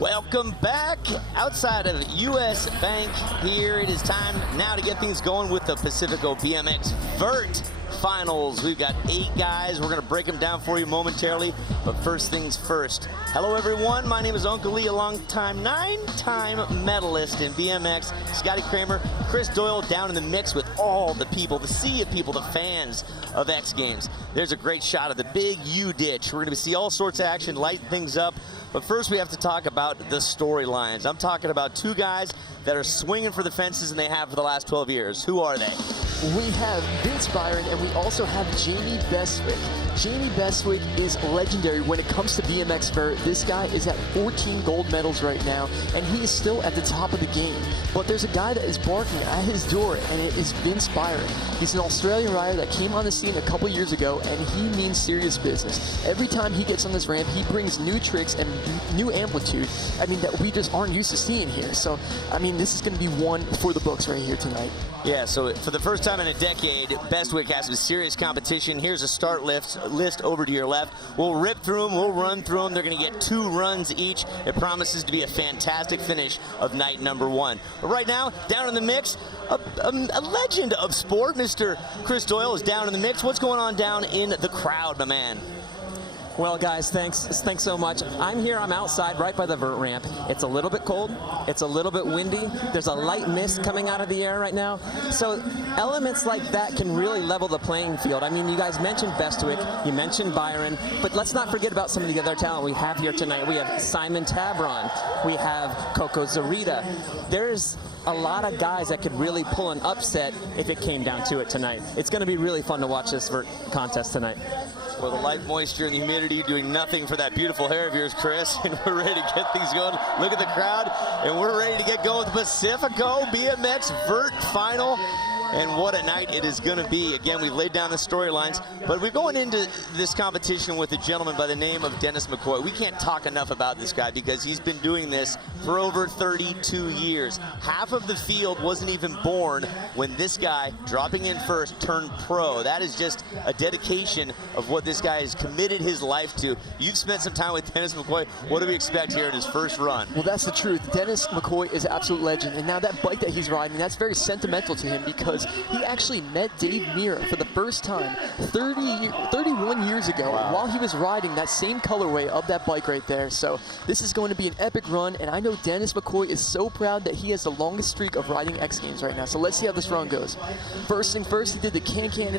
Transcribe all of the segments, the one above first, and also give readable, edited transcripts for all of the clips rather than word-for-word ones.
Welcome back outside of US Bank here. It is time now to get things going with the Pacifico BMX Vert finals. We've got 8 guys. We're going to break them down for you momentarily. But first things first. Hello, everyone. My name is Uncle Lee, a long-time 9-time medalist in BMX. Scotty Kramer, Chris Doyle down in the mix with all the people, the sea of people, the fans of X Games. There's a great shot of the big U-ditch. We're going to see all sorts of action, lighten things up. But first we have to talk about the storylines. I'm talking about 2 guys that are swinging for the fences, and they have for the last 12 years. Who are they? We have Byron, and we also have Jamie Bestwick. Jamie Bestwick is legendary when it comes to BMX Vert. This guy is at 14 gold medals right now, and he is still at the top of the game. But there's a guy that is barking at his door, and it is Byron. He's an Australian rider that came on the scene a couple years ago, and he means serious business. Every time he gets on this ramp, he brings new tricks and new amplitude, that we just aren't used to seeing here. So, this is going to be one for the books right here tonight. Yeah, so for the first time in a decade, Bestwick has some serious competition. Here's a start list over to your left. We'll rip through them, we'll run through them. They're going to get 2 runs each. It promises to be a fantastic finish of night number 1. But right now, down in the mix, a legend of sport, Mr. Chris Doyle is down in the mix. What's going on down in the crowd, my man? Well, guys, thanks so much. I'm outside right by the vert ramp. It's a little bit cold. It's a little bit windy. There's a light mist coming out of the air right now. So elements like that can really level the playing field. You guys mentioned Bestwick, you mentioned Byron, but let's not forget about some of the other talent we have here tonight. We have Simon Tabron. We have Coco Zarita. There's a lot of guys that could really pull an upset if it came down to it tonight. It's going to be really fun to watch this vert contest tonight. Well, the light moisture and the humidity doing nothing for that beautiful hair of yours, Chris, and we're ready to get things going. Look at the crowd, and we're ready to get going with the Pacifico BMX Vert Final. And what a night it is going to be. Again, we've laid down the storylines, but we're going into this competition with a gentleman by the name of Dennis Mccoy. We can't talk enough about this guy because he's been doing this for over 32 years. Half of the field wasn't even born when this guy, dropping in first, turned pro. That is just a dedication of what this guy has committed his life to. You've spent some time with Dennis Mccoy. What do we expect here in his first run? Well, that's the truth. Dennis McCoy is an absolute legend, and now that bike that he's riding, that's very sentimental to him because he actually met Dave Mira for the first time 31 years ago. Wow. While he was riding that same colorway of that bike right there. So this is going to be an epic run, and I know Dennis McCoy is so proud that he has the longest streak of riding X Games right now. So let's see how this run goes. First thing first, he did the can-can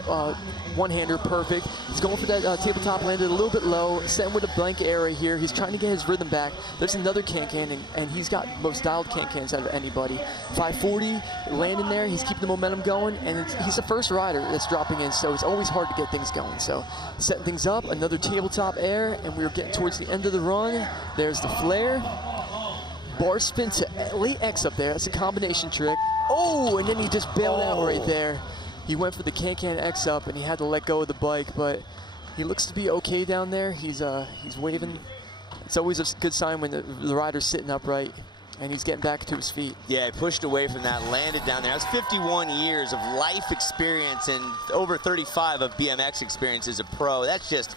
one-hander perfect. He's going for that tabletop, landed a little bit low, setting with a blank air right here. He's trying to get his rhythm back. There's another can-can, and he's got most dialed can-cans out of anybody. 540, landing there. He's keeping the momentum going, and he's the first rider that's dropping in, so it's always hard to get things going. So setting things up, another tabletop air, and we're getting towards the end of the run. There's the flare. Bar spin to late X up there. That's a combination trick. Oh, and then he just bailed out right there. He went for the can-can X up, and he had to let go of the bike, but he looks to be okay down there. He's waving. It's always a good sign when the rider's sitting upright and he's getting back to his feet. Yeah, he pushed away from that, landed down there. That's 51 years of life experience and over 35 of BMX experience as a pro. That's just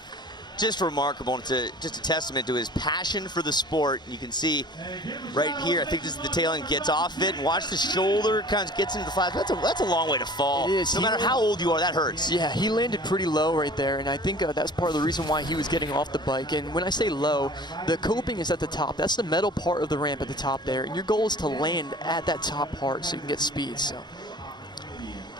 remarkable. It's just a testament to his passion for the sport. You can see right here, I think this is the tail end, gets off of it, and watch the shoulder, kind of gets into the flash. That's a long way to fall. It is. No matter how old you are, that hurts. Yeah, he landed pretty low right there, and I think that's part of the reason why he was getting off the bike. And when I say low, the coping is at the top. That's the metal part of the ramp at the top there, and your goal is to land at that top part so you can get speed. So.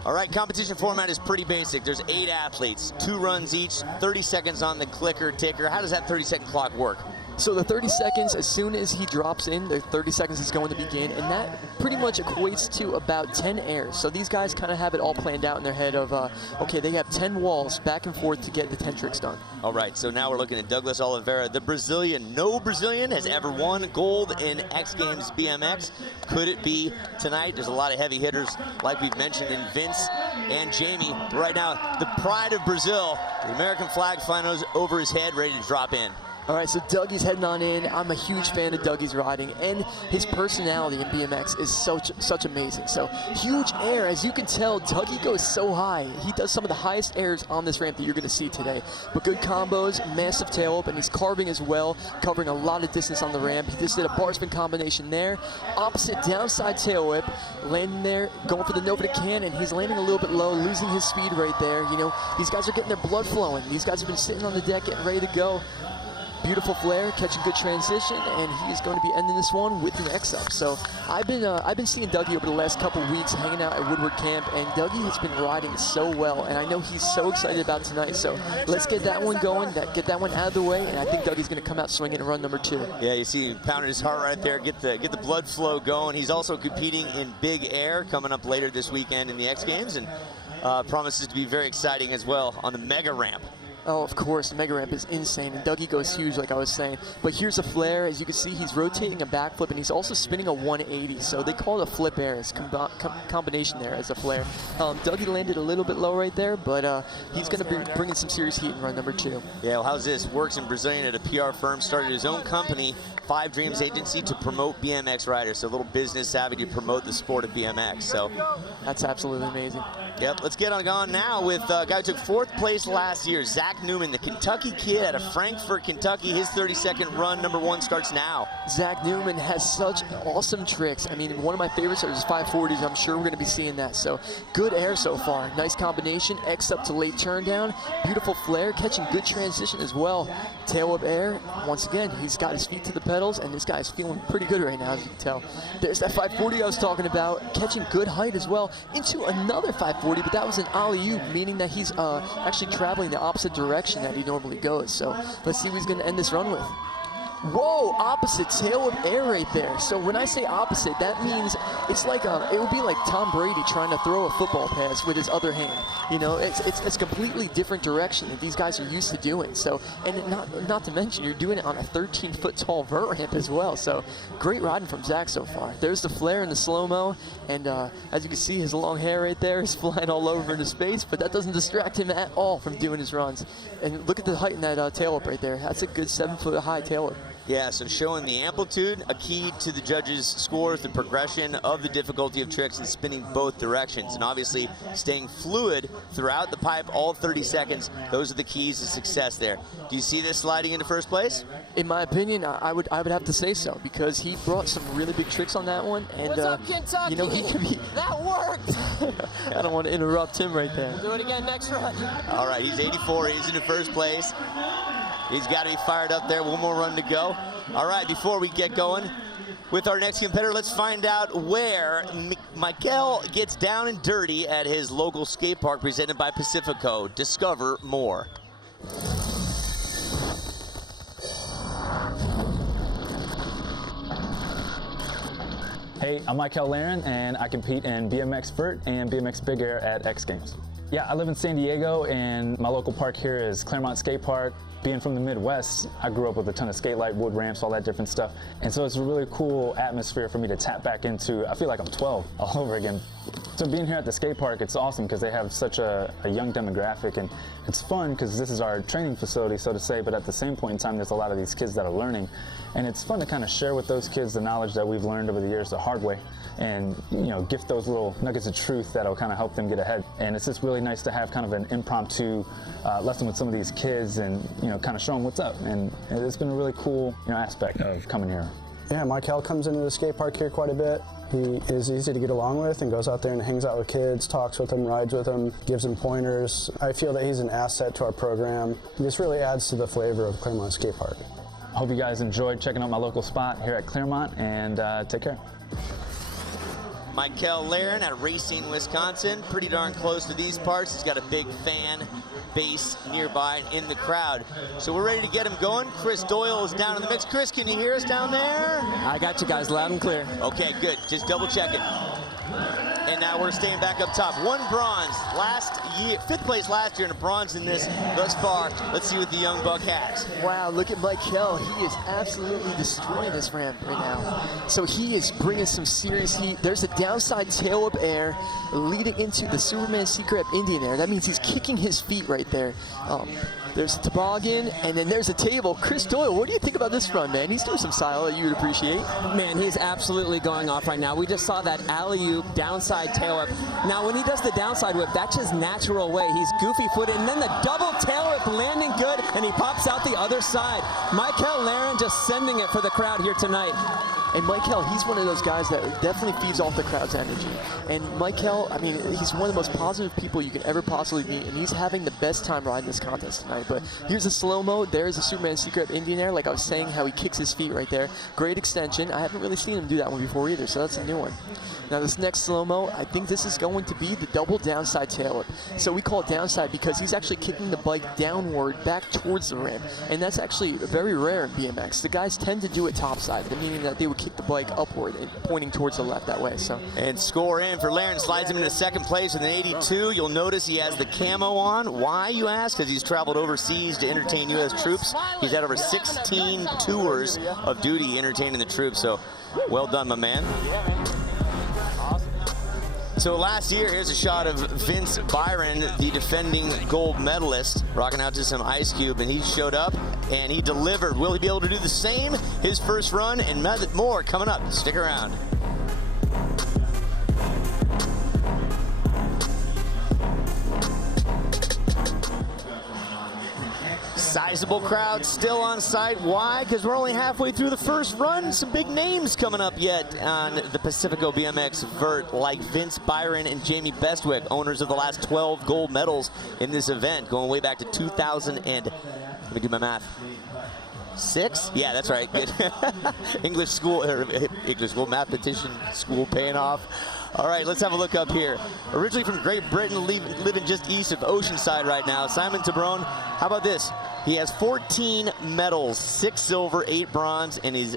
All right, competition format is pretty basic. There's 8 athletes, 2 runs each, 30 seconds on the clicker ticker. How does that 30-second clock work? So the 30 seconds, as soon as he drops in, the 30 seconds is going to begin, and that pretty much equates to about 10 airs. So these guys kind of have it all planned out in their head of, okay, they have 10 walls back and forth to get the 10 tricks done. All right, so now we're looking at Douglas Oliveira, the Brazilian. No Brazilian has ever won gold in X Games BMX. Could it be tonight? There's a lot of heavy hitters, like we've mentioned, in Vince and Jamie. Right now, the pride of Brazil, the American flag flying over his head, ready to drop in. All right, so Dougie's heading on in. I'm a huge fan of Dougie's riding, and his personality in BMX is such amazing. So huge air, as you can tell, Dougie goes so high. He does some of the highest airs on this ramp that you're going to see today. But good combos, massive tail up, and he's carving as well, covering a lot of distance on the ramp. He just did a bar spin combination there. Opposite downside tail whip, landing there, going for the nova to can, and he's landing a little bit low, losing his speed right there. You know, these guys are getting their blood flowing. These guys have been sitting on the deck, getting ready to go. Beautiful flare, catching good transition, and he is going to be ending this one with an X up. So I've been seeing Dougie over the last couple weeks, hanging out at Woodward Camp, and Dougie has been riding so well, and I know he's so excited about tonight. So let's get that one going, get that one out of the way, and I think Dougie's going to come out swinging and run number 2. Yeah, you see him pounding his heart right there, get the blood flow going. He's also competing in big air coming up later this weekend in the X Games, and promises to be very exciting as well on the mega ramp. Oh, of course, the mega ramp is insane, and Dougie goes huge, like I was saying. But here's a flare. As you can see, he's rotating a backflip, and he's also spinning a 180. So they call it a flip air. It's combination there as a flare. Dougie landed a little bit low right there, but he's going to be bringing some serious heat in run number 2. Yeah, well, how's this? Works in Brazilian at a PR firm, started his own company, 5 Dreams Agency, to promote BMX riders. So a little business savvy to promote the sport of BMX. So that's absolutely amazing. Yep, let's get on now with a guy who took 4th place last year, Zach Newman, the Kentucky kid out of Frankfort, Kentucky. His 32nd run, number 1, starts now. Zach Newman has such awesome tricks. I mean, one of my favorites are his 540s. I'm sure we're going to be seeing that. So good air so far. Nice combination. X up to late turn down. Beautiful flare, catching good transition as well. Tail up air. Once again, he's got his feet to the pedals, and this guy's feeling pretty good right now, as you can tell. There's that 540 I was talking about, catching good height as well into another 540, but that was an alley-oop, meaning that he's actually traveling the opposite direction that he normally goes. So let's see what he's going to end this run with. Whoa, opposite tail of air right there. So when I say opposite, that means it's like it would be like Tom Brady trying to throw a football pass with his other hand. You know, it's a completely different direction that these guys are used to doing. So, and not to mention, you're doing it on a 13-foot tall vert ramp as well. So great riding from Zach so far. There's the flare and the slow-mo, and as you can see, his long hair right there is flying all over into space, but that doesn't distract him at all from doing his runs. And look at the height in that tail up right there. That's a good 7-foot high tail up. Yeah, so showing the amplitude, a key to the judges' scores, the progression of the difficulty of tricks and spinning both directions. And obviously staying fluid throughout the pipe all 30 seconds, those are the keys to success there. Do you see this sliding into first place? In my opinion, I would have to say so, because he brought some really big tricks on that one. And, what's up, Kentucky? You know, he could be... That worked! I don't want to interrupt him right there. Do it again next run. All right, he's 84, he's in first place. He's got to be fired up there. One more run to go. All right, before we get going with our next competitor, let's find out where Mccoy gets down and dirty at his local skate park presented by Pacifico. Discover more. Hey, I'm Michael Laren, and I compete in BMX Vert and BMX Big Air at X Games. Yeah, I live in San Diego, and my local park here is Claremont Skate Park. Being from the Midwest, I grew up with a ton of skate light, wood ramps, all that different stuff. And so it's a really cool atmosphere for me to tap back into. I feel like I'm 12 all over again. So being here at the skate park, it's awesome because they have such a young demographic, and it's fun because this is our training facility, so to say, but at the same point in time, there's a lot of these kids that are learning. And it's fun to kind of share with those kids the knowledge that we've learned over the years the hard way, and gift those little nuggets of truth that'll kind of help them get ahead. And it's just really nice to have kind of an impromptu lesson with some of these kids, and kind of show them what's up. And it's been a really cool aspect of coming here. Yeah, Michael comes into the skate park here quite a bit. He is easy to get along with and goes out there and hangs out with kids, talks with them, rides with them, gives them pointers. I feel that he's an asset to our program. This really adds to the flavor of Claremont Skate Park. I hope you guys enjoyed checking out my local spot here at Claremont, and take care. Michael Laren out of Racine, Wisconsin, pretty darn close to these parts. He's got a big fan base nearby in the crowd. So we're ready to get him going. Chris Doyle is down in the mix. Chris, can you hear us down there? I got you guys loud and clear. Okay, good. Just double checking. And now we're staying back up top. 1 bronze last year, 5th place last year, and a bronze in this thus far. Let's see what the young buck has. Wow, look at Michael. He is absolutely destroying this ramp right now. So he is bringing some serious heat. There's a downside tail up air leading into the Superman Secret Indian air. That means he's kicking his feet right there. There's a toboggan, and then there's a table. Chris Doyle, what do you think about this run, man? He's doing some style that you would appreciate. Man, he's absolutely going off right now. We just saw that alley-oop downside tail whip. Now, when he does the downside whip, that's his natural way. He's goofy-footed, and then the double tail whip landing good, and he pops out the other side. Michael Laren just sending it for the crowd here tonight. And Michael, he's one of those guys that definitely feeds off the crowd's energy. And Michael, I mean, he's one of the most positive people you can ever possibly meet, and he's having the best time riding this contest tonight. But here's a slow-mo. There's a Superman Secret Indian Air, like I was saying, how he kicks his feet right there. Great extension. I haven't really seen him do that one before either, so that's a new one. Now this next slow-mo, I think this is going to be the double downside tail whip. So we call it downside because he's actually kicking the bike downward back towards the ramp. And that's actually very rare in BMX. The guys tend to do it topside, meaning that they would kick the bike upward and pointing towards the left that way. So. And score in for Laren, slides him into 2nd place with an 82. You'll notice he has the camo on. Why, you ask? Because he's traveled overseas to entertain U.S. troops. He's had over 16 tours of duty entertaining the troops. So well done, my man. So last year, here's a shot of Vince Byron, the defending gold medalist, rocking out to some Ice Cube, and he showed up and he delivered. Will he be able to do the same? His first run and more coming up. Stick around. Sizable crowd still on site. Why? Because we're only halfway through the first run. Some big names coming up yet on the Pacifico BMX Vert, like Vince Byron and Jamie Bestwick, owners of the last 12 gold medals in this event, going way back to 2000 and, let me do my math, 6? Yeah, that's right. English school, mathematician school paying off. All right, let's have a look up here. Originally from Great Britain, living just east of Oceanside right now, Simon Tabrone. How about this? He has 14 medals, 6 silver, 8 bronze, and he's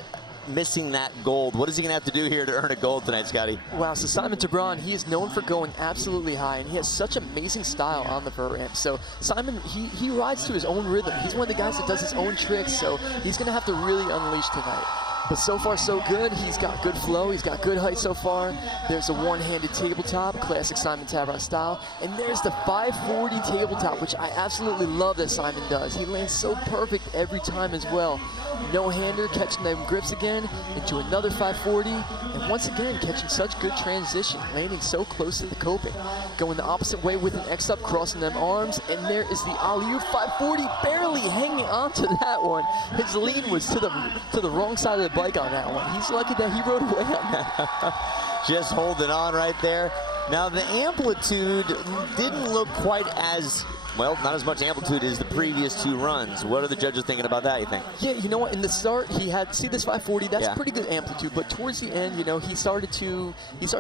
missing that gold. What is he going to have to do here to earn a gold tonight, Scotty? Wow, so Simon Tabrone, he is known for going absolutely high, and he has such amazing style on the vert ramp. So Simon, he rides to his own rhythm. He's one of the guys that does his own tricks, so he's going to have to really unleash tonight. But so far, so good. He's got good flow. He's got good height so far. There's a one-handed tabletop, classic Simon Tabrone style. And there's the 540 tabletop, which I absolutely love that Simon does. He lands so perfect every time as well. No-hander, catching them grips again, into another 540. And once again, catching such good transition, landing so close to the coping. Going the opposite way with an X-up, crossing them arms. And there is the alley-oop 540, barely hanging on to that one. His lean was to the wrong side of the bike on that one. He's lucky that he rode away on that. Just holding on right there. Now the amplitude didn't look quite as, well, not as much amplitude as the previous 2 runs. What are the judges thinking about that, you think? Yeah, you know what, in the start, he had, see this 540, that's pretty good amplitude, but towards the end, you know, he started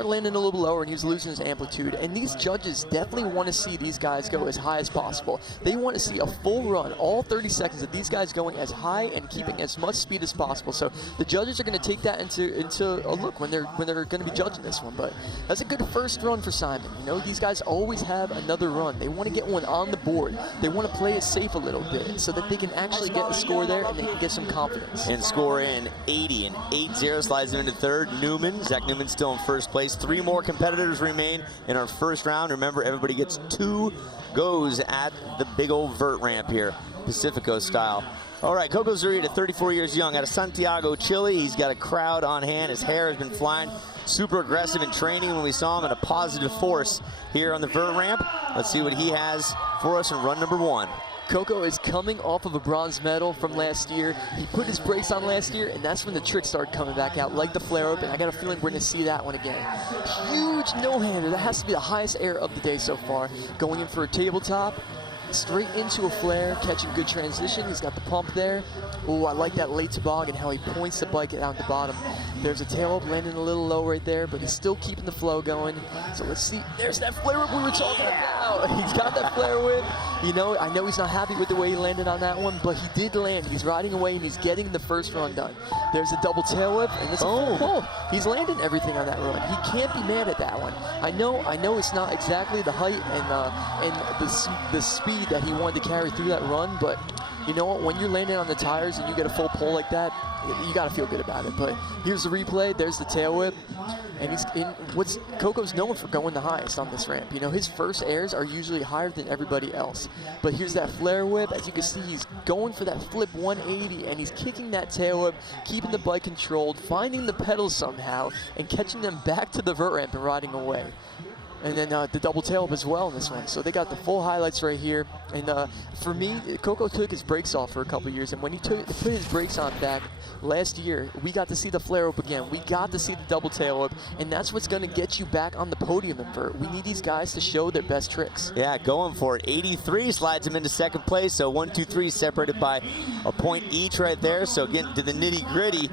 landing a little lower and he was losing his amplitude, and these judges definitely want to see these guys go as high as possible. They want to see a full run, all 30 seconds of these guys going as high and keeping as much speed as possible. So the judges are going to take that into a look when they're going to be judging this one, but that's a good first run for Simon. You know, these guys always have another run. They want to get one on the board. They want to play it safe a little bit so that they can actually get a score there and they can get some confidence. And score in 80 and 8-0, slides into 3rd. Newman, Zach Newman still in 1st place. 3 more competitors remain in our first round. Remember, everybody gets 2 goes at the big old vert ramp here, Pacifico style. All right, Coco Zurita, 34 years young, out of Santiago, Chile. He's got a crowd on hand. His hair has been flying. Super aggressive in training when we saw him, and a positive force here on the vert ramp. Let's see what he has for us in run number 1. Coco is coming off of a bronze medal from last year. He put his brakes on last year, and that's when the tricks started coming back out, like the flare-up, and I got a feeling we're going to see that one again. Huge no-hander. That has to be the highest air of the day so far. Going in for a tabletop. straight into a flare, catching good transition. He's got the pump there. Oh, I like that late toboggan, how he points the bike out the bottom. There's a tail up, landing a little low right there, but he's still keeping the flow going. So let's see. There's that flare whip we were talking about. He's got that flare whip. You know, I know he's not happy with the way he landed on that one, but he did land. He's riding away, and he's getting the first run done. There's a double tail whip, and it's a full pull. He's landing everything on that run. He can't be mad at that one. I know it's not exactly the height and the speed that he wanted to carry through that run, but you know what? When you're landing on the tires and you get a full pull like that, you got to feel good about it. But here's the replay. There's the tail whip. And Coco's known for going the highest on this ramp. You know, his first airs are usually higher than everybody else. But here's that flare whip. As you can see, he's going for that flip 180, and he's kicking that tail whip, keeping the bike controlled, finding the pedals somehow, and catching them back to the vert ramp and riding away. And then the double tail up as well in this one. So they got the full highlights right here. And for me, Coco took his brakes off for a couple years, and when he put his brakes on back last year, we got to see the flare up again. We got to see the double tail up, and that's what's going to get you back on the podium in vert. We need these guys to show their best tricks. Yeah, going for it. 83 slides him into second place. So 1, 2, 3 separated by a point each right there. So getting to the nitty gritty.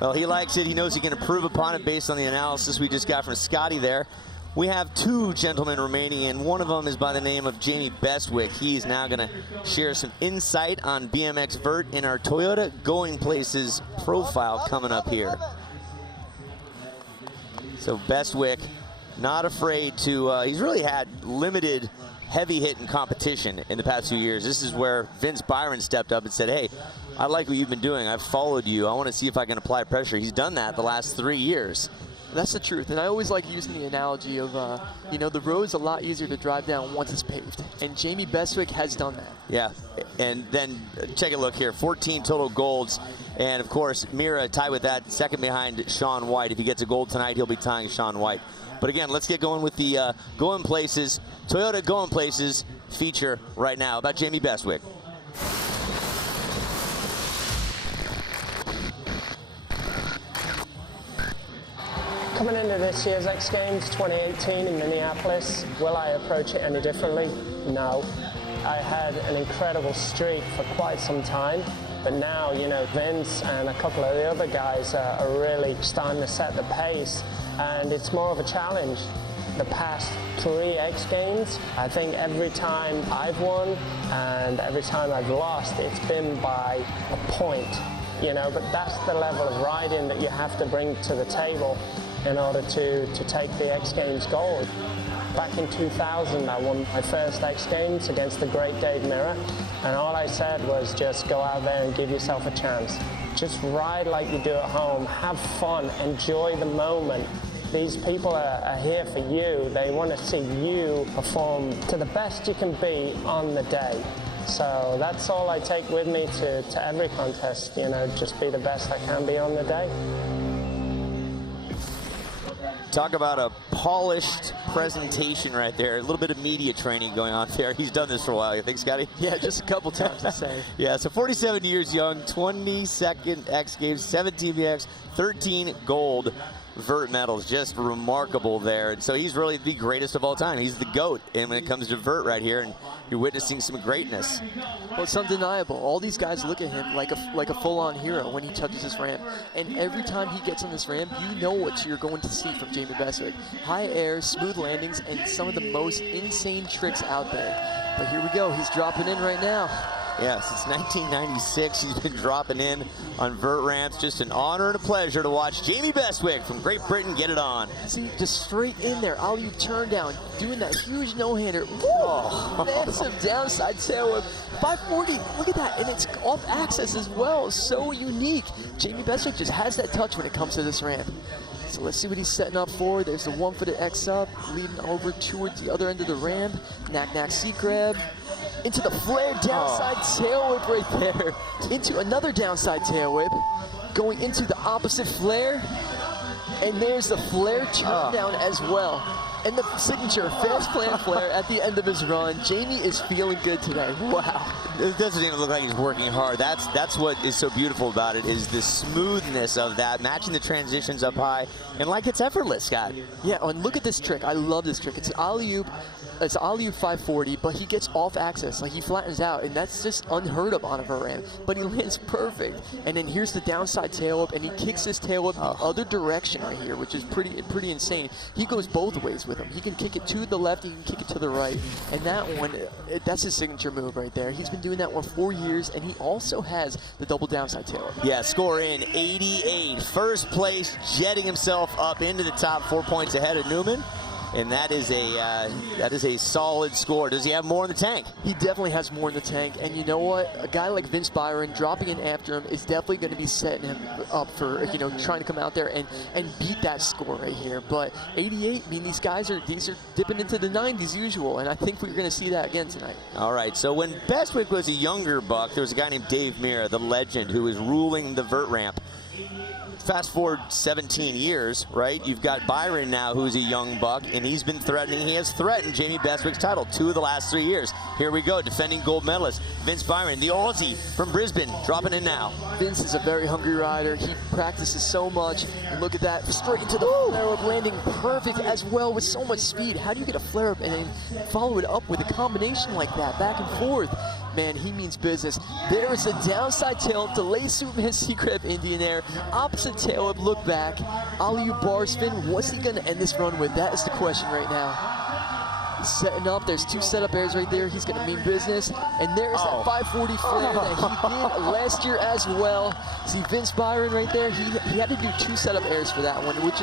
Well, he likes it. He knows he can improve upon it based on the analysis we just got from Scotty there. We have 2 gentlemen remaining, and one of them is by the name of Jamie Bestwick. He's now going to share some insight on BMX Vert in our Toyota Going Places profile coming up here. So Bestwick, not afraid to, he's really had limited heavy hitting competition in the past few years. This is where Byron stepped up and said, hey, I like what you've been doing. I've followed you. I want to see if I can apply pressure. He's done that the last 3 years. That's the truth, and I always like using the analogy of, you know, the road's a lot easier to drive down once it's paved, and Jamie Bestwick has done that. Yeah, and then check a look here, 14 total golds, and of course, Mira tied with that, second behind Sean White. If he gets a gold tonight, he'll be tying Sean White. But again, let's get going with the Going Places, Toyota Going Places feature right now about Jamie Bestwick. Coming into this year's X Games 2018 in Minneapolis, will I approach it any differently? No. I had an incredible streak for quite some time, but now, you know, Vince and a couple of the other guys are really starting to set the pace, and it's more of a challenge. The past 3 X Games, I think every time I've won and every time I've lost, it's been by a point, you know, but that's the level of riding that you have to bring to the table in order to take the X Games gold. Back in 2000, I won my first X Games against the great Dave Mirra, and all I said was just go out there and give yourself a chance. Just ride like you do at home, have fun, enjoy the moment. These people are here for you. They want to see you perform to the best you can be on the day. So that's all I take with me to every contest, you know, just be the best I can be on the day. Talk about a polished presentation right there. A little bit of media training going on there. He's done this for a while, you think, Scotty? Yeah, just a couple times, I say. Yeah, so 47 years young, 22nd X Games, 17 BX, 13 gold vert medals. Just remarkable there. And so he's really the greatest of all time. He's the GOAT. And when it comes to vert right here, and you're witnessing some greatness. Well, it's undeniable. All these guys look at him like a full-on hero when he touches this ramp. And every time he gets on this ramp, you know what you're going to see from Jamie Bestwick. High air, smooth landings, and some of the most insane tricks out there. But here we go. He's dropping in right now. Yeah, since 1996, he's been dropping in on vert ramps. Just an honor and a pleasure to watch Jamie Bestwick from Great Britain get it on. See, just straight in there, alley turn down, doing that huge no-hander. Oh, massive downside tail whip. 540, look at that, and it's off axis as well. So unique. Jamie Bestwick just has that touch when it comes to this ramp. So let's see what he's setting up for. There's the 1-footed X up, leading over towards the other end of the ramp. Knack, seat grab. Into the flare downside tail whip right there. Into another downside tail whip. Going into the opposite flare. And there's the flare turn down as well. And the signature fast plan flare at the end of his run. Jamie is feeling good today. Wow. It doesn't even look like he's working hard. That's what is so beautiful about it, is the smoothness of that, matching the transitions up high, and like it's effortless, Scott. Yeah, and look at this trick. I love this trick. It's an alley-oop it's alley-oop 540, but he gets off axis, like he flattens out, and that's just unheard of on a vert ramp. But he lands perfect. And then here's the downside tail up, and he kicks his tail up the other direction right here, which is pretty insane. He goes both ways with him. He can kick it to the left, he can kick it to the right, and that one, that's his signature move right there. He's been doing that one 4 years, and he also has the double downside tail up. Yeah, score in 88. First place, jetting himself up into the top, 4 points ahead of Newman. And that is a solid score. Does he have more in the tank? He definitely has more in the tank. And you know what? A guy like Vince Byron dropping in after him is definitely going to be setting him up for, you know, trying to come out there and beat that score right here. But 88, I mean, these are dipping into the 90s usual, and I think we're going to see that again tonight. All right, so when Bestwick was a younger buck, there was a guy named Dave Mira, the legend, who was ruling the vert ramp. Fast forward 17 years, right? You've got Byron now, who's a young buck, and he's been threatening. He has threatened Jamie Bestwick's title 2 of the last 3 years. Here we go, defending gold medalist Vince Byron, the Aussie from Brisbane, dropping in now. Vince is a very hungry rider. He practices so much. And look at that, straight into the flare-up, landing perfect as well with so much speed. How do you get a flare-up and then follow it up with a combination like that, back and forth? Man, he means business. There is a downside tail up, delay Superman secret Indian air, opposite tail up, look back, alley-oop bar spin. What's he gonna end this run with? That is the question right now. Setting up, there's 2 setup airs right there. He's gonna mean business. And there's that 540 flare that he did last year as well. See Vince Byron right there, he had to do 2 setup airs for that one, which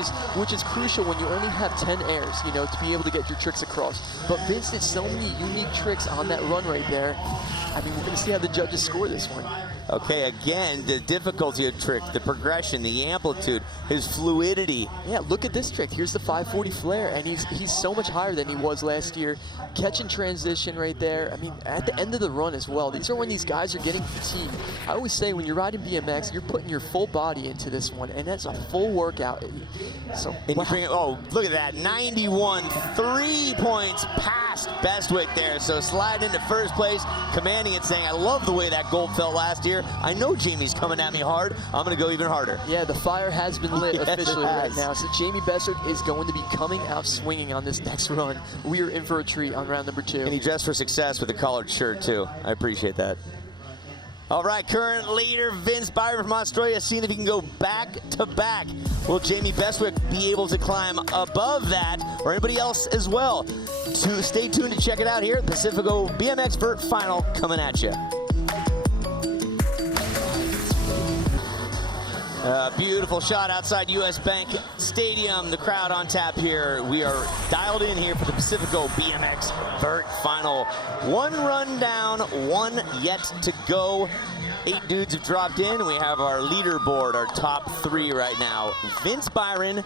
is crucial when you only have 10 airs, you know, to be able to get your tricks across. But Vince did so many unique tricks on that run right there. I mean, we're gonna see how the judges score this one. Okay, again, the difficulty of the trick, the progression, the amplitude, his fluidity. Yeah, look at this trick. Here's the 540 flare, and he's so much higher than he was last year. Catch and transition right there. I mean, at the end of the run as well. These are when these guys are getting fatigued. I always say when you're riding BMX, you're putting your full body into this one, and that's a full workout. So, and you bring it, oh, look at that, 91, 3 points past Bestwick there. So sliding into first place, commanding it, saying, I love the way that gold felt last year. I know Jamie's coming at me hard. I'm going to go even harder. Yeah, the fire has been lit Yes, officially it right has. now. So Jamie Bestwick is going to be coming out swinging on this next run. We are in for a treat on round number 2. And he dressed for success with a collared shirt, too. I appreciate that. All right, current leader Vince Byron from Australia, seeing if he can go back to back. Will Jamie Bestwick be able to climb above that, or anybody else as well? Stay tuned to check it out here. Pacifico BMX Vert Final coming at you. Beautiful shot outside US Bank Stadium. The crowd on tap here. We are dialed in here for the Pacifico BMX Vert Final. 1 run down, 1 yet to go. 8 dudes have dropped in. We have our leaderboard, our top 3 right now. Vince Byron,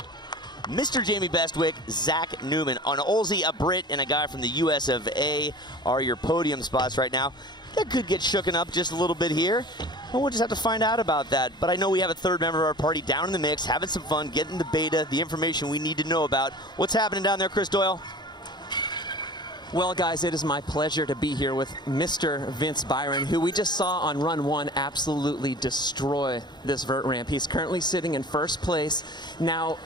Mr. Jamie Bestwick, Zach Newman. An Aussie, a Brit, and a guy from the US of A are your podium spots right now. That could get shooken up just a little bit here. And we'll just have to find out about that. But I know we have a 3rd member of our party down in the mix, having some fun, getting the beta, the information we need to know about. What's happening down there, Chris Doyle? Well, guys, it is my pleasure to be here with Mr. Vince Byron, who we just saw on run 1 absolutely destroy this vert ramp. He's currently sitting in 1st place. Now,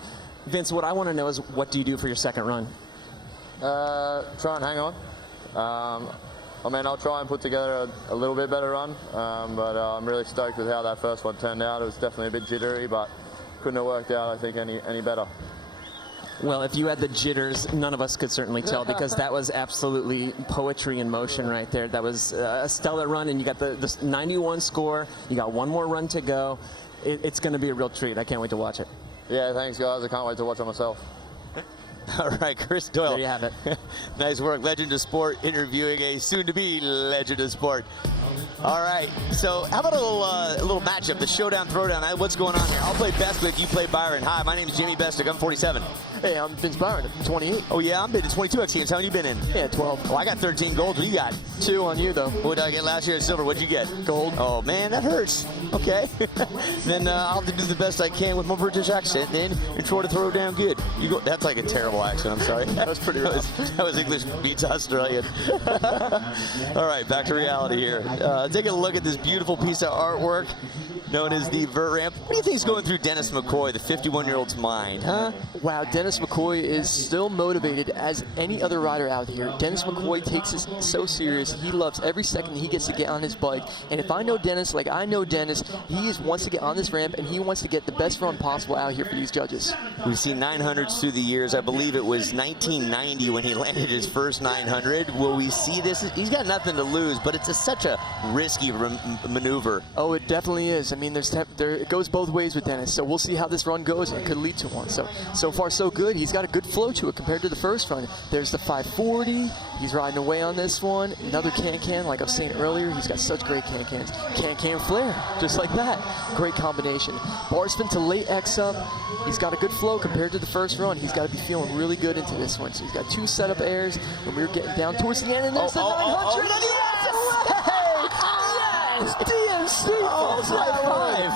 Vince, what I want to know is, what do you do for your 2nd run? Try and hang on. I mean, I'll try and put together a little bit better run, but I'm really stoked with how that first one turned out. It was definitely a bit jittery, but couldn't have worked out, I think, any better. Well, if you had the jitters, none of us could certainly tell, because that was absolutely poetry in motion right there. That was a stellar run, and you got the 91 score. You got 1 more run to go. It's going to be a real treat. I can't wait to watch it. Yeah, thanks, guys. I can't wait to watch it myself. All right, Chris Doyle. There you have it. Nice work, legend of sport, interviewing a soon-to-be legend of sport. All right, so how about a little matchup, the showdown, throwdown? What's going on here? I'll play Bestwick, you play Byron. Hi, my name is Jamie Bestwick. I'm 47. Hey, I'm Vince Byron, 28. Oh, yeah, I've been to 22 X Games. How many you been in? Yeah, 12. Oh, I got 13 golds. What do you got? 2 on you, though. What did I get last year at silver? What'd you get? Gold. Oh, man, that hurts. Okay. Then I'll have to do the best I can with my British accent then and try to throw down good. You go. That's like a terrible accent. I'm sorry. That was pretty rough. That was English meets Australian. All right, back to reality here. Take a look at this beautiful piece of artwork. known as the vert ramp. What do you think is going through Dennis McCoy, the 51-year-old's mind, huh? Wow, Dennis McCoy is still motivated as any other rider out here. Dennis McCoy takes this so serious. He loves every second he gets to get on his bike. And if I know Dennis like I know Dennis, he wants to get on this ramp and he wants to get the best run possible out here for these judges. We've seen 900s through the years. I believe it was 1990 when he landed his first 900. Will we see this? He's got nothing to lose, but it's such a risky maneuver. Oh, it definitely is. I mean, it goes both ways with Dennis, so we'll see how this run goes, and it could lead to one. So far, so good. He's got a good flow to it compared to the first run. There's the 540. He's riding away on this one. Another can-can, like I was saying earlier. He's got such great can-cans. Can-can flare, just like that. Great combination. Bar spin to late X up. He's got a good flow compared to the first run. He's got to be feeling really good into this one. So he's got 2 setup airs, and we're getting down towards the end, and there's the 900. Yes! DMC falls high five.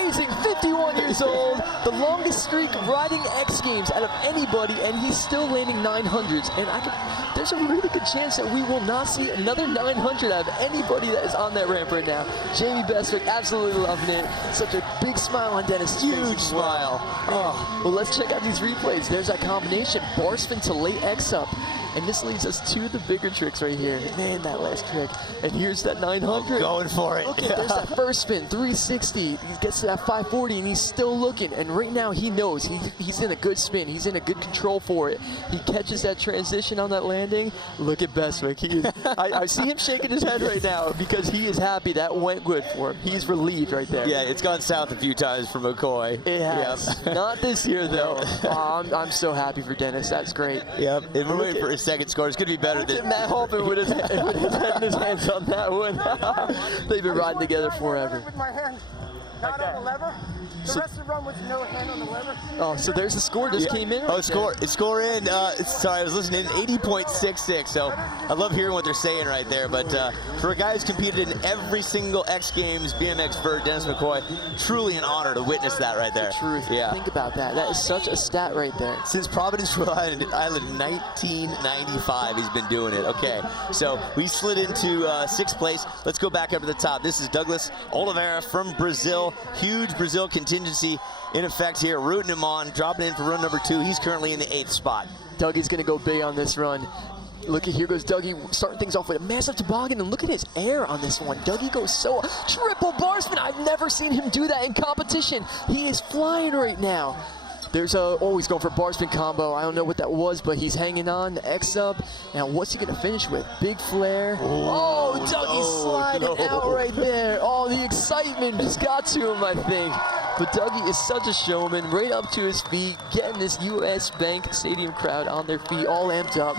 Amazing, 51 years old, the longest streak riding X Games out of anybody, and he's still landing 900s. And there's a really good chance that we will not see another 900 out of anybody that is on that ramp right now. Jamie Bestwick absolutely loving it. Such a big smile on Dennis' Huge smile. Oh, well, let's check out these replays. There's that combination, bar spin to late X up. And this leads us to the bigger tricks right here. Man, that last trick. And here's that 900. Going for it. Look at, there's that first spin, 360. He gets to that 540, and he's still looking. And right now, he knows he's in a good spin. He's in a good control for it. He catches that transition on that landing. Look at Bestwick. I see him shaking his head right now because he is happy that went good for him. He's relieved right there. Yeah, it's gone south a few times for McCoy. It has. Yep. Not this year, though. Oh, I'm so happy for Dennis. That's great. Yep. And we're waiting for his second score. It's going to be better than Matt Holman with his head in his hands on that one. They've been riding together forever. With my hand not on the lever. The rest of the run with no hand on the lever. Oh, so there's the score just came in. Oh, score in. Sorry, I was listening. 80.66. So I love hearing what they're saying right there. But for a guy who's competed in every single X Games BMX Vert, Dennis McCoy, truly an honor to witness that right there. Truth. Yeah. Think about that. That is such a stat right there. Since Providence, Rhode Island, 1995, he's been doing it. Okay, so we slid into 6th place. Let's go back up to the top. This is Douglas Oliveira from Brazil. Huge Brazil contingency in effect here, rooting him on, dropping in for run number 2. He's currently in the 8th spot. Dougie's going to go big on this run. Look at, here goes Dougie starting things off with a massive toboggan, and look at his air on this one. Dougie goes so triple bar spin. I've never seen him do that in competition. He is flying right now. There's he's going for a bar spin combo. I don't know what that was, but he's hanging on the X up. Now, what's he going to finish with? Big flare. Dougie's sliding out right there. Oh, the excitement just got to him, I think. But Dougie is such a showman, right up to his feet, getting this U.S. Bank Stadium crowd on their feet, all amped up.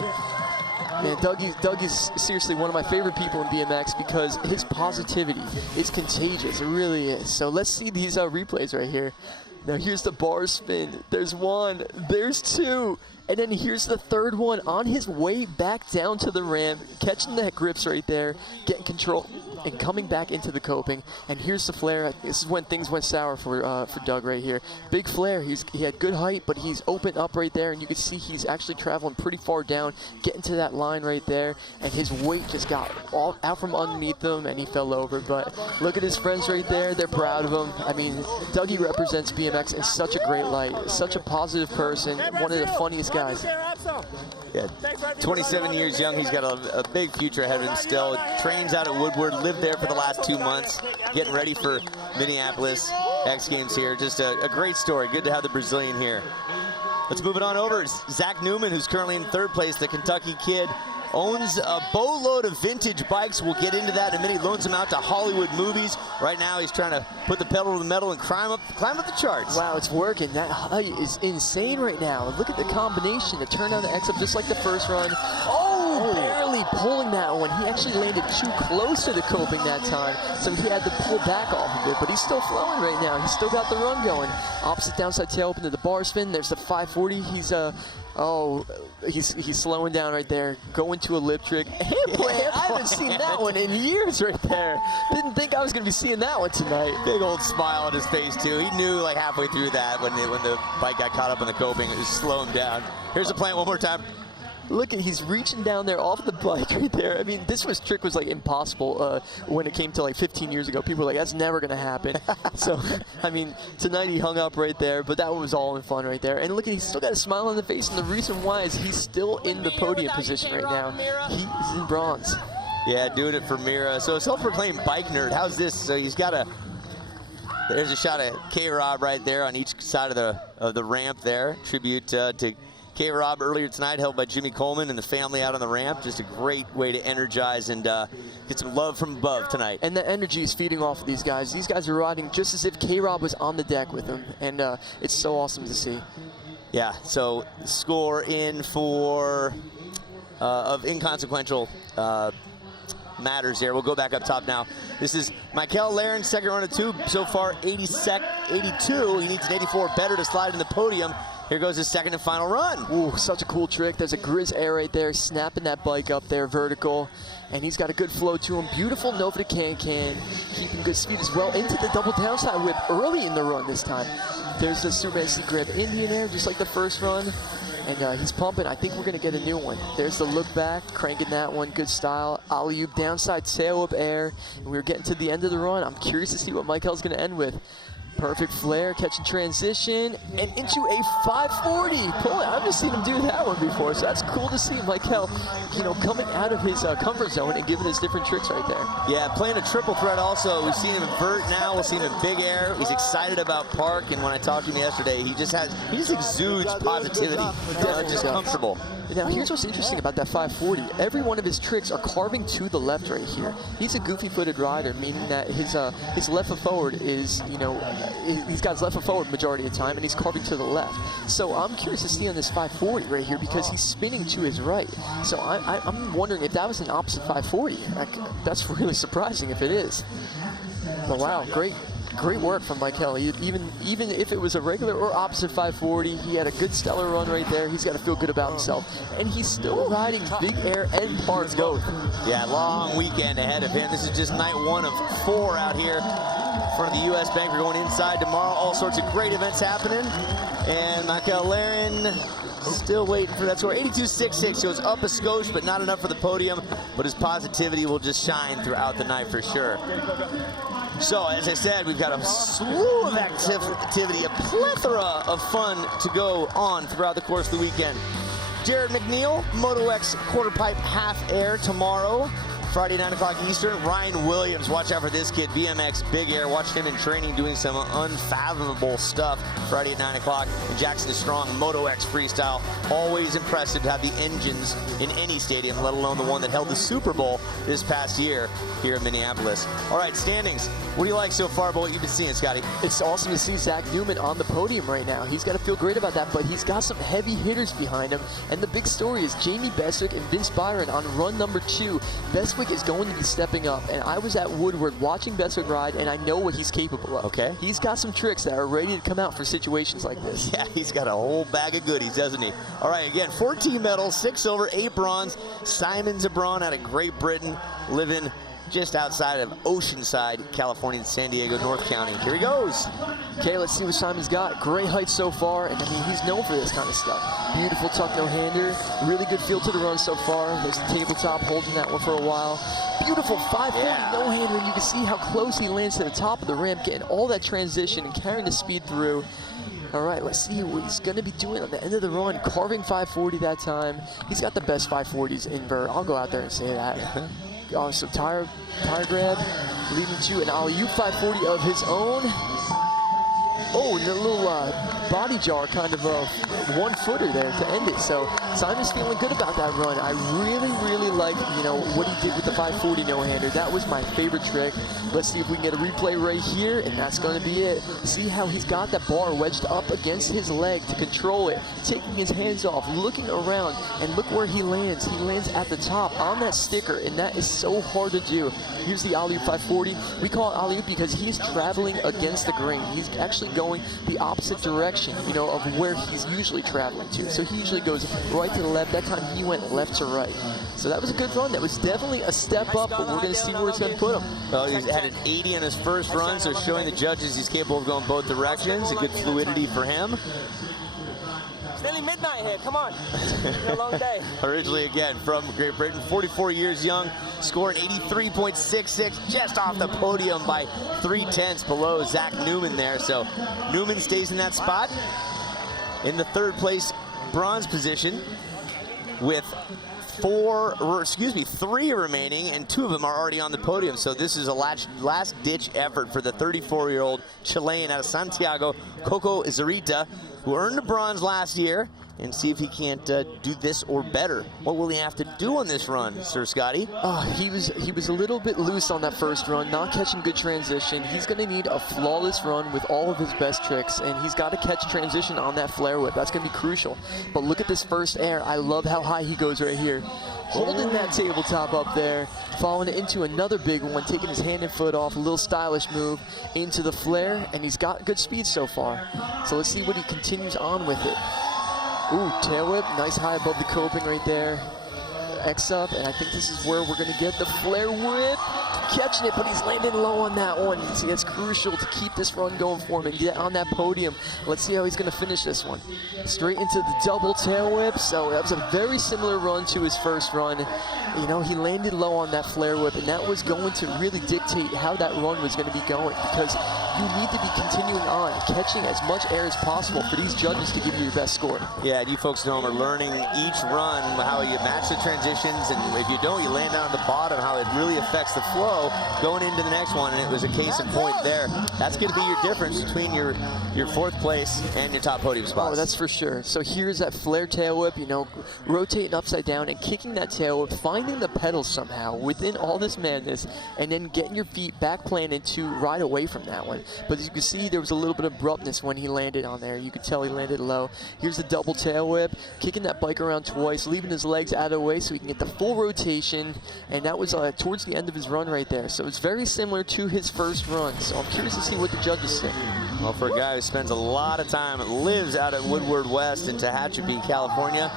Man, Dougie's seriously one of my favorite people in BMX because his positivity is contagious. It really is. So let's see these replays right here. Now here's the bar spin. There's 1, there's 2, and then here's the 3rd one on his way back down to the ramp, catching the grips right there, getting control, and coming back into the coping. And here's the flare. This is when things went sour for Doug right here. Big flare. He had good height, but he's open up right there, and you can see he's actually traveling pretty far down, getting to that line right there, and his weight just got all out from underneath him, and he fell over. But look at his friends right there. They're proud of him. I mean, Dougie represents BMX in such a great light. Such a positive person. One of the funniest guys. Yeah, 27 years young. He's got a big future ahead of him still. Trains out at Woodward, lived there for the last 2 months, getting ready for Minneapolis X Games here. Just a great story. Good to have the Brazilian here. Let's move it on over. Zach Newman, who's currently in 3rd place, the Kentucky kid. Owns a boatload of vintage bikes. We'll get into that in a minute. He loans them out to Hollywood movies. Right now, he's trying to put the pedal to the metal and climb up the charts. Wow, it's working. That height is insane right now. Look at the combination. The turn down the X up just like the first run. Barely pulling that one. He actually landed too close to the coping that time, so he had to pull back off of it, but he's still flowing right now. He's still got the run going. Opposite downside tail open to the bar spin. There's the 540. He's slowing down right there, going to a lip trick. I haven't seen that one in years right there. Didn't think I was going to be seeing that one tonight. Big old smile on his face, too. He knew like halfway through that when the bike got caught up in the coping, it was slow him down. Here's the plant one more time. Look at, he's reaching down there off the bike right there. I mean, this trick was like impossible when it came to like 15 years ago. People were like, that's never gonna happen. So, I mean, tonight he hung up right there, but that was all in fun right there. And look at, he's still got a smile on the face, and the reason why is he's still in the podium position right now. He's in bronze. Yeah, doing it for Mira. So self-proclaimed bike nerd. How's this? So he's got there's a shot of K-Rob right there on each side of the ramp there. Tribute to K-Rob earlier tonight, held by Jimmy Coleman and the family out on the ramp. Just a great way to energize and get some love from above tonight. And the energy is feeding off of these guys. These guys are riding just as if K-Rob was on the deck with them, and it's so awesome to see. Yeah, so score in for of inconsequential matters here. We'll go back up top now. This is Michael Laren, second run of 2 so far, 82. He needs an 84 better to slide in the podium. Here goes his second and final run. Ooh, such a cool trick. There's a Grizz air right there, snapping that bike up there, vertical. And he's got a good flow to him. Beautiful Nova to can-can, keeping good speed as well. Into the double downside whip early in the run this time. There's the Superman C grab Indian air, just like the first run. And he's pumping. I think we're gonna get a new one. There's the look back, cranking that one, good style. Alley-oop downside, tail whip air. And we're getting to the end of the run. I'm curious to see what Michael's gonna end with. Perfect flare, catching transition, and into a 540. I've just seen him do that one before, so that's cool to see Michael, coming out of his comfort zone and giving us different tricks right there. Yeah, playing a triple threat also. We've seen him in vert now, we'll see him in big air. He's excited about park, and when I talked to him yesterday, he just exudes positivity. Just comfortable. Now here's what's interesting about that 540. Every one of his tricks are carving to the left right here. He's a goofy-footed rider, meaning that his left foot forward is, he's got his left foot forward majority of the time, and he's carving to the left. So I'm curious to see on this 540 right here because he's spinning to his right. So I'm wondering if that was an opposite 540. That's really surprising if it is. But wow, great work from Michael. Even if it was a regular or opposite 540, he had a good stellar run right there. He's got to feel good about himself. And he's still riding big air and park both. Yeah, long weekend ahead of him. This is just night 1 of 4 out here in front of the U.S. Bank. We're going inside tomorrow. All sorts of great events happening. And Michael Laren still waiting for that score. 82.66 goes up a skosh, but not enough for the podium. But his positivity will just shine throughout the night for sure. So, as I said, we've got a slew of activity, a plethora of fun to go on throughout the course of the weekend. Jared McNeil, Moto X quarter pipe half air tomorrow. Friday, 9 o'clock Eastern. Ryan Williams, watch out for this kid, BMX Big Air. Watch him in training doing some unfathomable stuff Friday at 9 o'clock. And Jackson is Strong, Moto X Freestyle. Always impressive to have the engines in any stadium, let alone the one that held the Super Bowl this past year here in Minneapolis. All right, standings. What do you like so far about what you've been seeing, Scotty? It's awesome to see Zach Newman on the podium right now. He's got to feel great about that, but he's got some heavy hitters behind him. And the big story is Jamie Bestwick and Vince Byron on run number 2. Bestwick is going to be stepping up, and I was at Woodward watching Bestwick ride, and I know what he's capable of. Okay. He's got some tricks that are ready to come out for situations like this. Yeah, he's got a whole bag of goodies, doesn't he? All right, again, 14 medals, 6 silver, 8 bronze. Simon Zabron out of Great Britain, living just outside of Oceanside, California, San Diego, North County. Here he goes. Okay, let's see what Simon's got. Great height so far, and I mean, he's known for this kind of stuff. Beautiful tuck no-hander, really good feel to the run so far. There's the tabletop holding that one for a while. Beautiful 540 no-hander, and you can see how close he lands to the top of the ramp, getting all that transition and carrying the speed through. All right, let's see what he's going to be doing on the end of the run. Carving 540 that time. He's got the best 540s in vert. I'll go out there and say that. So tire grab, leading to an alley-oop 540 of his own. Oh, and a little body jar kind of one-footer there to end it. So Simon's feeling good about that run. I really like, what he did with the 540 no-hander. That was my favorite trick. Let's see if we can get a replay right here, and that's going to be it. See how he's got that bar wedged up against his leg to control it, taking his hands off, looking around, and look where he lands. He lands at the top on that sticker, and that is so hard to do. Here's the alley-oop 540. We call it alley-oop because he's traveling against the grain. He's actually going the opposite direction, of where he's usually traveling to. So he usually goes right to the left. That time he went left to right. So that was a good run. That was definitely a step up, but we're going to see where it's going to put him. Well, he's had an 80 on his first run, so showing the judges he's capable of going both directions. A good fluidity for him. nearly midnight here. Come on. It's been a long day. Originally, again, from Great Britain, 44 years young, scoring 83.66, just off the podium by 3/10 below Zach Newman there. So Newman stays in that spot in the third place bronze position with three remaining, and 2 of them are already on the podium. So this is a last-ditch effort for the 34-year-old Chilean out of Santiago, Coco Zarita, who earned the bronze last year, and see if he can't do this or better. What will he have to do on this run, Sir Scotty? He was a little bit loose on that first run, not catching good transition. He's going to need a flawless run with all of his best tricks, and he's got to catch transition on that flare whip. That's going to be crucial. But look at this first air. I love how high he goes right here. Holding that tabletop up there, following it into another big one, taking his hand and foot off, a little stylish move into the flare, and he's got good speed so far. So let's see what he continues on with it. Ooh, tail whip, nice high above the coping right there. X up, and I think this is where we're going to get the flare whip. Catching it, but he's landing low on that one. See, that's crucial to keep this run going for him and get on that podium. Let's see how he's going to finish this one. Straight into the double tail whip. So that was a very similar run to his first run. You know, he landed low on that flare whip, and that was going to really dictate how that run was going to be going, because you need to be continuing on, catching as much air as possible for these judges to give you your best score. Yeah, and you folks at home are learning each run how you match the transitions, and if you don't, you land down at the bottom, how it really affects the flow going into the next one, and it was a case in point there. That's going to be your difference between your 4th place and your top podium spots. Oh, that's for sure. So here's that flare tail whip, you know, rotating upside down and kicking that tail whip, finding the pedals somehow within all this madness, and then getting your feet back planted to ride away from that one. But as you can see, there was a little bit of abruptness when he landed on there. You could tell he landed low. Here's the double tail whip, kicking that bike around twice, leaving his legs out of the way so he can get the full rotation, and that was towards the end of his run right there. So it's very similar to his first run. So I'm curious to see what the judges think. Well, for a guy who spends a lot of time, lives out at Woodward West in Tehachapi, California,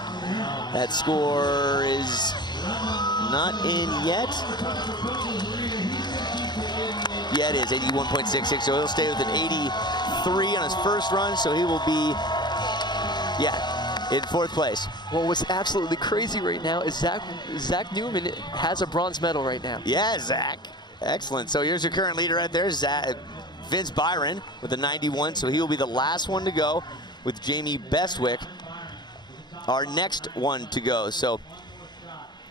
that score is not in yet. Yeah, it is, 81.66, so he'll stay with an 83 on his first run, so he will be, in 4th place. Well, what's absolutely crazy right now is Zach Newman has a bronze medal right now. Yeah, Zach. Excellent. So here's your current leader right there, Vince Byron with a 91, so he will be the last one to go with Jamie Bestwick, our next one to go. So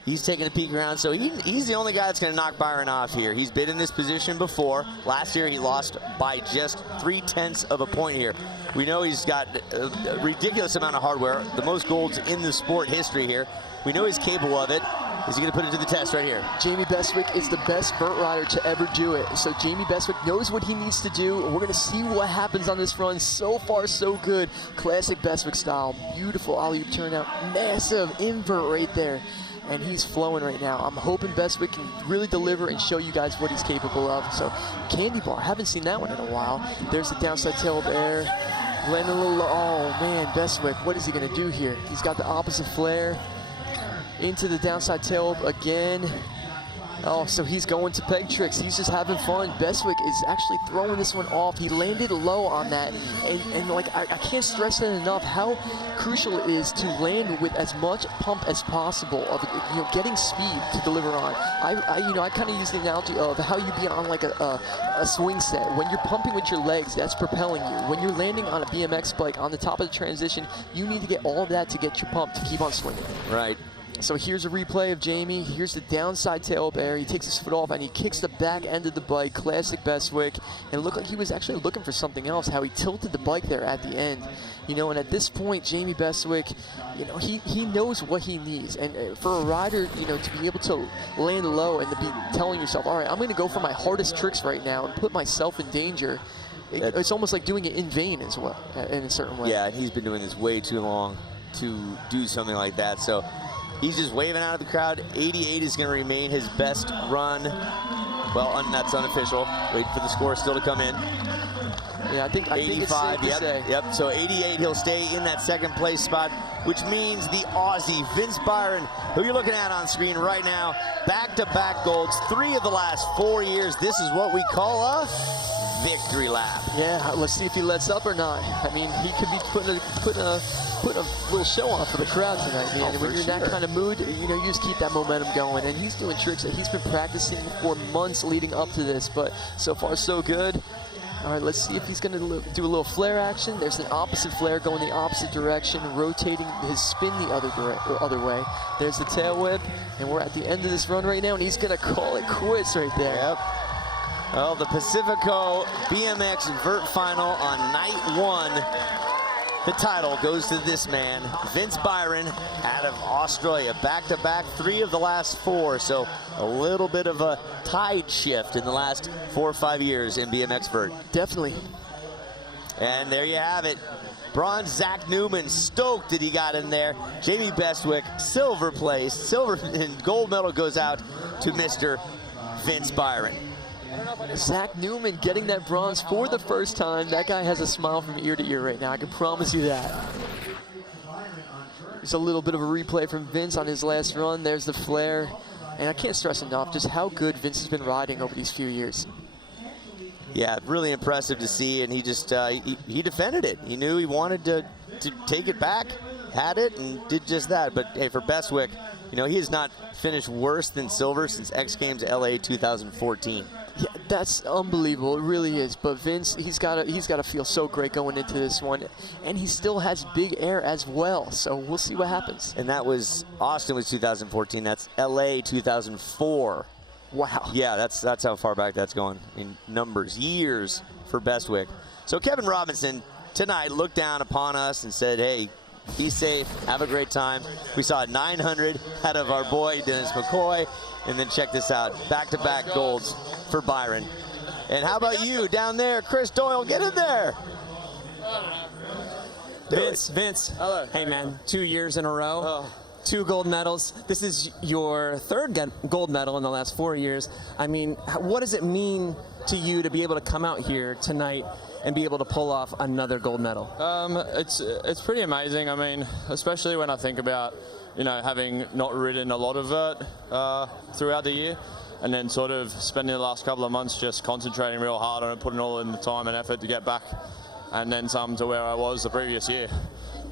he's taking a peek around, so he's the only guy that's going to knock Byron off here. He's been in this position before. Last year he lost by just 3/10 of a point here. We know he's got a ridiculous amount of hardware, the most golds in the sport history here. We know he's capable of it. Is he going to put it to the test right here? Jamie Bestwick is the best vert rider to ever do it. So Jamie Bestwick knows what he needs to do. We're going to see what happens on this run. So far, so good. Classic Bestwick style. Beautiful alley-oop turnout. Massive invert right there. And he's flowing right now. I'm hoping Bestwick can really deliver and show you guys what he's capable of. So candy bar, haven't seen that one in a while. There's the downside tail of air. Landing a little, oh man, Bestwick, what is he going to do here? He's got the opposite flare. Into the downside tail again. Oh, so he's going to peg tricks. He's just having fun. Bestwick is actually throwing this one off. He landed low on that. And like, I can't stress that enough, how crucial it is to land with as much pump as possible of, you know, getting speed to deliver on. I kind of use the analogy of how you be on like a swing set. When you're pumping with your legs, that's propelling you. When you're landing on a BMX bike on the top of the transition, you need to get all of that to get your pump to keep on swinging. Right. So here's a replay of Jamie. Here's the downside tail up air. He takes his foot off and he kicks the back end of the bike. Classic Bestwick. And it looked like he was actually looking for something else, how he tilted the bike there at the end. You know, and at this point, Jamie Bestwick, you know, he knows what he needs. And for a rider, you know, to be able to land low and to be telling yourself, all right, I'm going to go for my hardest tricks right now and put myself in danger. It's almost like doing it in vain as well, in a certain way. Yeah, and he's been doing this way too long to do something like that. So he's just waving out of the crowd. 88 is going to remain his best run. Well, that's unofficial. Wait for the score still to come in. Yeah, I think 85, it's safe to say. Yep, so 88, he'll stay in that second place spot, which means the Aussie, Vince Byron, who you're looking at on screen right now, back-to-back golds, 3 of the last 4 years. This is what we call a victory lap. Yeah, let's see if he lets up or not. I mean, he could be putting a little show on for the crowd tonight, man. And when you're in that kind of mood, you know, you just keep that momentum going. And he's doing tricks that he's been practicing for months leading up to this, but so far so good. All right, let's see if he's going to do a little flare action. There's an opposite flare going the opposite direction, rotating his spin the other way. There's the tail whip, and we're at the end of this run right now, and he's going to call it quits right there. Yep. Well, the Pacifico BMX Vert final on night 1. The title goes to this man, Vince Byron, out of Australia. Back-to-back 3 of the last 4, so a little bit of a tide shift in the last 4 or 5 years in BMX Vert. Definitely. And there you have it. Bronze Zach Newman, stoked that he got in there. Jamie Bestwick, silver place. Silver and gold medal goes out to Mr. Vince Byron. Zach Newman getting that bronze for the first time. That guy has a smile from ear to ear right now, I can promise you that. There's a little bit of a replay from Vince on his last run. There's the flare. And I can't stress enough just how good Vince has been riding over these few years. Yeah, really impressive to see, and he just, he defended it. He knew he wanted to take it back, had it, and did just that. But hey, for Bestwick, you know, he has not finished worse than silver since X Games LA 2014. Yeah, that's unbelievable. It really is. But Vince, he's got to feel so great going into this one, and he still has big air as well. So we'll see what happens. And that was Austin was 2014. That's LA 2004. Wow. Yeah, that's how far back that's going in numbers, years for Bestwick. So Kevin Robinson tonight looked down upon us and said, "Hey, be safe, have a great time." We saw 900 out of our boy Dennis Mccoy, and then check this out, back-to-back golds for Byron. And how about you down there, Chris Doyle? Get in there. Vince. Hello. Hey man, 2 years in a row. 2 gold medals. This is your 3rd gold medal in the last 4 years. I mean, what does it mean to you to be able to come out here tonight and be able to pull off another gold medal? It's pretty amazing. I mean, especially when I think about, you know, having not ridden a lot of vert throughout the year, and then sort of spending the last couple of months just concentrating real hard on it, putting all in the time and effort to get back, and then some to where I was the previous year.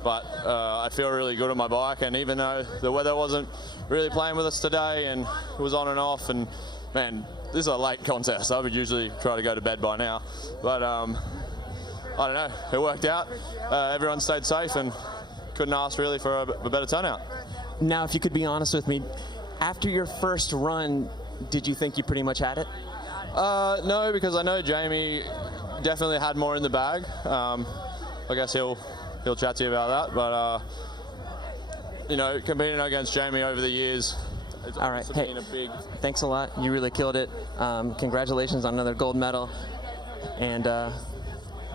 But I feel really good on my bike, and even though the weather wasn't really playing with us today and it was on and off, and man, this is a late contest. I would usually try to go to bed by now, but I don't know, it worked out. Everyone stayed safe and couldn't ask really for a better turnout. Now, if you could be honest with me, after your first run, did you think you pretty much had it? No, because I know Jamie definitely had more in the bag. I guess he'll chat to you about that, but you know, competing against Jamie over the years, it's all right. Hey, been a big... Thanks a lot. You really killed it. Congratulations on another gold medal, and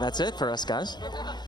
that's it for us, guys.